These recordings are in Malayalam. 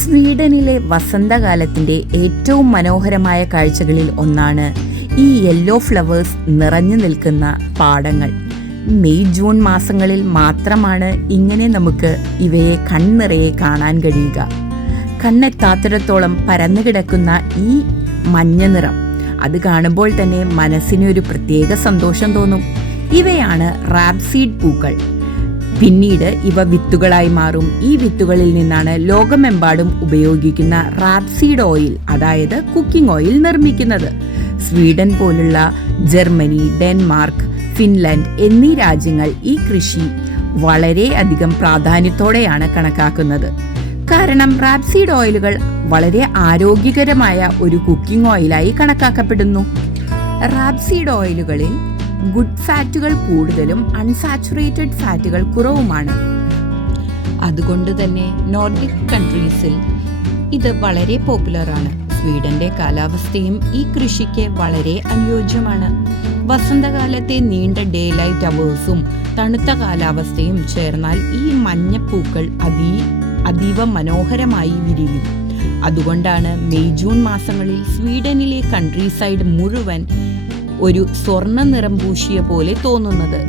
സ്വീഡനിലെ വസന്തകാലത്തിൻ്റെ ഏറ്റവും മനോഹരമായ കാഴ്ചകളിൽ ഒന്നാണ് ഈ യെല്ലോ ഫ്ലവേഴ്സ് നിറഞ്ഞു നിൽക്കുന്ന പാടങ്ങൾ. മെയ് ജൂൺ മാസങ്ങളിൽ മാത്രമാണ് ഇങ്ങനെ നമുക്ക് ഇവയെ കണ്ണിറയെ കാണാൻ കഴിയുക. കണ്ണെത്താത്തിടത്തോളം പരന്നു കിടക്കുന്ന ഈ മഞ്ഞ നിറം അത് കാണുമ്പോൾ തന്നെ മനസ്സിനൊരു പ്രത്യേക സന്തോഷം തോന്നും. ഇവയാണ് റാപ്സീഡ് പൂക്കൾ. പിന്നീട് ഇവ വിത്തുകളായി മാറും. ഈ വിത്തുകളിൽ നിന്നാണ് ലോകമെമ്പാടും ഉപയോഗിക്കുന്ന റാപ്സീഡ് ഓയിൽ, അതായത് കുക്കിംഗ് ഓയിൽ നിർമ്മിക്കുന്നത്. സ്വീഡൻ പോലുള്ള ജർമ്മനി, ഡെൻമാർക്ക്, ഫിൻലൻഡ് എന്നീ രാജ്യങ്ങൾ ഈ കൃഷി വളരെയധികം പ്രാധാന്യത്തോടെയാണ് കണക്കാക്കുന്നത്. കാരണം റാപ്സീഡ് ഓയിലുകൾ വളരെ ആരോഗ്യകരമായ ഒരു കുക്കിംഗ് ഓയിലായി കണക്കാക്കപ്പെടുന്നു. റാപ്സീഡ് ഓയിലുകളിൽ ഗുഡ് ഫാറ്റുകൾ കൂടുതലും അൺസാച്ചുറേറ്റഡ് ഫാറ്റുകൾ കുറവുമാണ്. അതുകൊണ്ട് തന്നെ നോർഡിക് കൺട്രീസിൽ ഇത് വളരെ പോപ്പുലറാണ്. സ്വീഡന്റെ കാലാവസ്ഥയും ഈ കൃഷിക്ക് വളരെ അനുയോജ്യമാണ്. വസന്തകാലത്തെ നീണ്ട ഡേ ലൈറ്റ് അവേഴ്സും തണുത്ത കാലാവസ്ഥയും ചേർന്നാൽ ഈ മഞ്ഞപ്പൂക്കൾ അതീവ മനോഹരമായി വിരിയും. അതുകൊണ്ടാണ് മെയ് ജൂൺ മാസങ്ങളിൽ സ്വീഡനിലെ കൺട്രി സൈഡ് മുഴുവൻ ഒരു സ്വർണ്ണ നിറം പൂശിയ പോലെ തോന്നുന്നത്.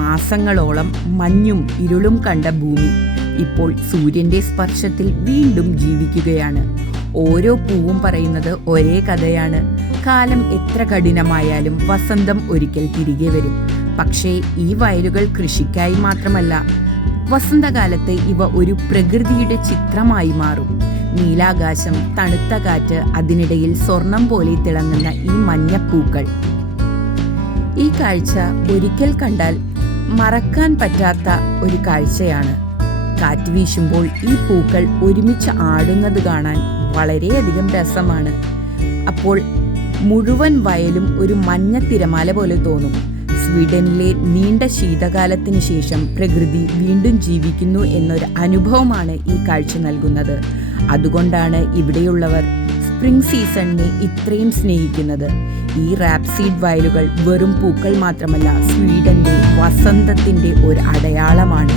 മാസങ്ങളോളം മഞ്ഞും ഇരുളും കണ്ട ഭൂമി ഇപ്പോൾ സൂര്യന്റെ സ്പർശത്തിൽ വീണ്ടും ജീവിക്കുകയാണ്. ഓരോ പൂവും പറയുന്നത് ഒരേ കഥയാണ്. കാലം എത്ര കഠിനമായാലും വസന്തം ഒരിക്കൽ തിരികെ വരും. പക്ഷേ ഈ വയലുകൾ കൃഷിക്കായി മാത്രമല്ല, വസന്തകാലത്ത് ഇവ ഒരു പ്രകൃതിയുടെ ചിത്രമായി മാറും. നീലാകാശം, തണുത്ത കാറ്റ്, അതിനിടയിൽ സ്വർണം പോലെ തിളങ്ങുന്ന ഈ മഞ്ഞപ്പൂക്കൾ. ഈ കാഴ്ച ഒരിക്കൽ കണ്ടാൽ മറക്കാൻ പറ്റാത്ത ഒരു കാഴ്ചയാണ്. കാറ്റ് വീശുമ്പോൾ ഈ പൂക്കൾ ഒരുമിച്ച് ആടുന്നത് കാണാൻ വളരെയധികം രസമാണ്. അപ്പോൾ മുഴുവൻ വയലും ഒരു മഞ്ഞ തിരമാല പോലെ തോന്നും. സ്വീഡനിലെ നീണ്ട ശീതകാലത്തിന് ശേഷം പ്രകൃതി വീണ്ടും ജീവിക്കുന്നു എന്നൊരു അനുഭവമാണ് ഈ കാഴ്ച നൽകുന്നത്. അതുകൊണ്ടാണ് ഇവിടെയുള്ളവർ സ്പ്രിംഗ് സീസണിനെ ഇത്രയും സ്നേഹിക്കുന്നത്. ഈ റാപ്സീഡ് വയലുകൾ വെറും പൂക്കൾ മാത്രമല്ല, സ്വീഡന്റെ വസന്തത്തിന്റെ ഒരു അടയാളമാണ്.